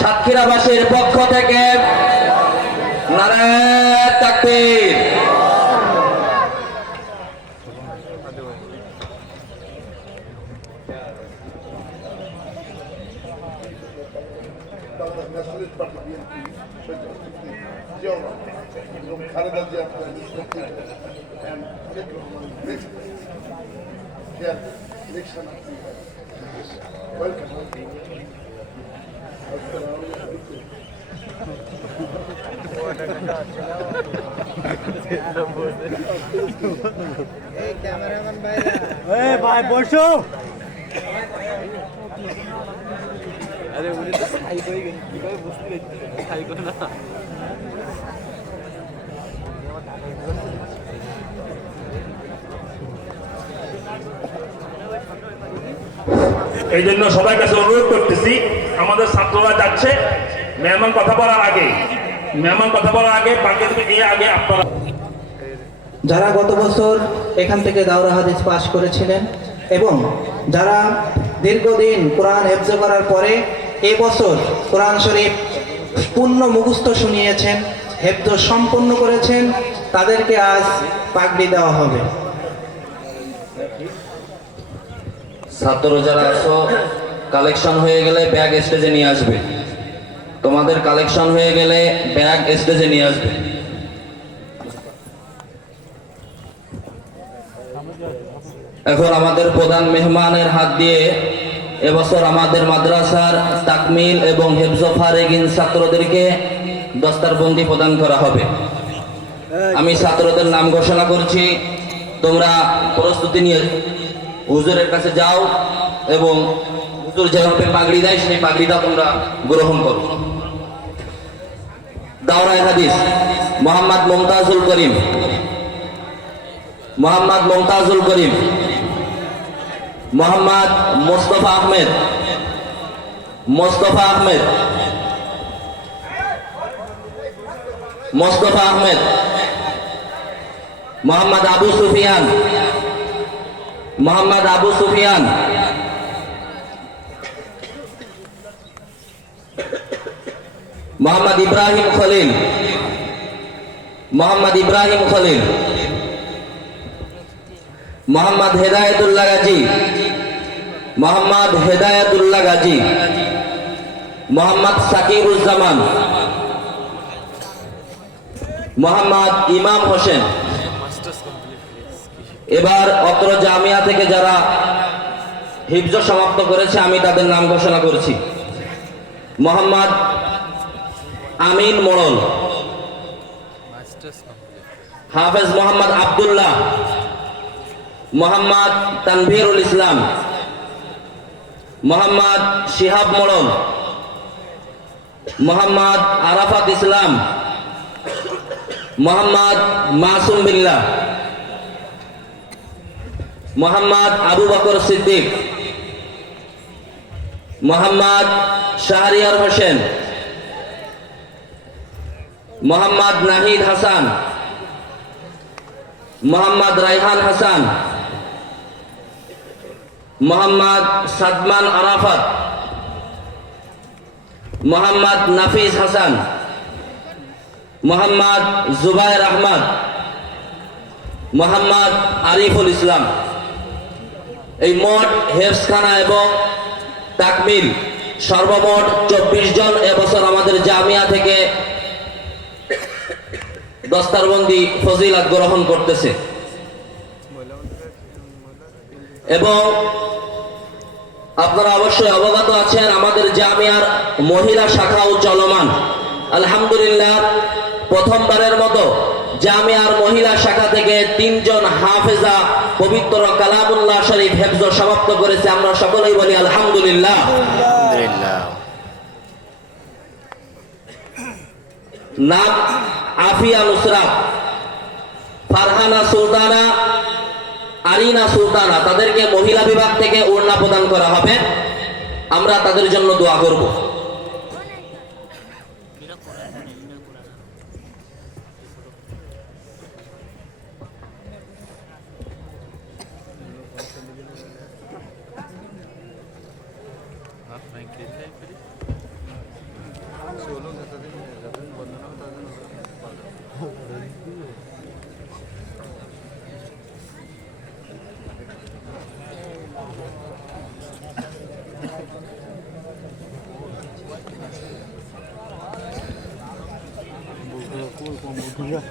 সাতক্ষীরাবাসীর পক্ষ থেকে নারায়ে তাকবীর। ভাই বসো। আরে উনি তো সাই হয়ে গেল, কিভাবে বুঝতে পারছি সাই করে না। এই জন্য সবার কাছে অনুরোধ করতেছি, আমাদের ছাত্ররা যাচ্ছে, মেহমান কথা বলার আগে আপনারা যারা গত বছর এখান থেকে দাওরা হাদিস পাশ করেছিলেন এবং যারা দীর্ঘদিন কোরআন হেফজ করার পরে এবছর কোরআন শরীফ পূর্ণ মুখস্থ শুনিয়েছেন, হেফজ সম্পন্ন করেছেন, তাদেরকে আজ পাগড়ি দেওয়া হবে। ছাত্র যারা আছো, কালেকশন হয়ে গেলে ব্যাগ স্টেজে নিয়ে আসবে। তোমাদের কালেকশন হয়ে গেলে ব্যাগ স্টেজে নিয়ে আসবে। এখন আমাদের প্রধান মেহমানের হাত দিয়ে এবছর আমাদের মাদ্রাসার তাকমিল এবং হেফজ ফারেগিন ছাত্রদেরকে দস্তারবন্দি প্রদান করা হবে। আমি ছাত্রদের নাম ঘোষণা করছি, তোমরা প্রস্তুতি নিয়ে হুজুরের কাছে যাও এবং হুজুর যেভাবে পাগড়ি দেয় সেই পাগড়িটা তোমরা গ্রহণ করো। দাওরায়ে হাদিস মোহাম্মদ মুমতাজুল করিম, মোহাম্মদ মুমতাজুল করিম, মোহাম্মদ মোস্তফা আহমেদ, মোস্তফা আহমেদ, মোস্তফা আহমেদ, মোহাম্মদ আবু সুফিয়ান, মোহাম্মদ আবু সুফিয়ান, মোহাম্মদ ইব্রাহিম খলিল, মোহাম্মদ ইব্রাহিম খলিল, মোহাম্মদ হেদায়েতুল্লাহ গাজী, মোহাম্মদ হেদায়েতুল্লাহ গাজী, মোহাম্মদ সাকিবুজ্জামান, মোহাম্মদ ইমাম হোসেন। এবার অত্র জামিয়া থেকে যারা হিফজ সমাপ্ত করেছে আমি তাদের নাম ঘোষণা করছি। মোহাম্মদ আমিন মোড়ল, হাফেজ মোহাম্মদ আব্দুল্লাহ, মোহাম্মদ তানভীরুল ইসলাম, মোহাম্মদ শিহাব মোড়ল, মোহাম্মদ আরাফাত ইসলাম, মোহাম্মদ মাসুম বিল্লাহ, মোহাম্মদ আবু বকর সিদ্দিক, মোহাম্মদ শাহরিয়ার হোসেন, মোহাম্মদ নাহিদ হাসান, মোহাম্মদ রায়হান হাসান, মোহাম্মদ সাদমান আরাফাত, মোহাম্মদ নাফিস হাসান, মোহাম্মদ জুবায়ের আহমদ, মোহাম্মদ আরিফুল ইসলাম। এই মোট হেফজখানা এবং তাকমিল সর্বমোট 24 জন এবছর আমাদের জামিয়া থেকে দস্তারবন্দি ফজিলত গ্রহণ করতেছে এবং আপনারা অবশ্যই অবগত আছেন আমাদের জামিয়ার মহিলা শাখাও চলমান। আলহামদুলিল্লাহ, প্রথমবারের মতো জামিয়ার মহিলা শাখা থেকে 3 জন হাফেজা পবিত্র কালামুল্লাহ শরীফ হেফজ সমাপ্ত করেছে। আমরা সকলেই বলি আলহামদুলিল্লাহ। নাম আফিয়া নুসরাত, ফারহানা সুলতানা, আরিনা সুলতানা, তাদেরকে মহিলা বিভাগ থেকে ওড়না প্রদান করা হবে। আমরা তাদের জন্য দোয়া করব। Hah?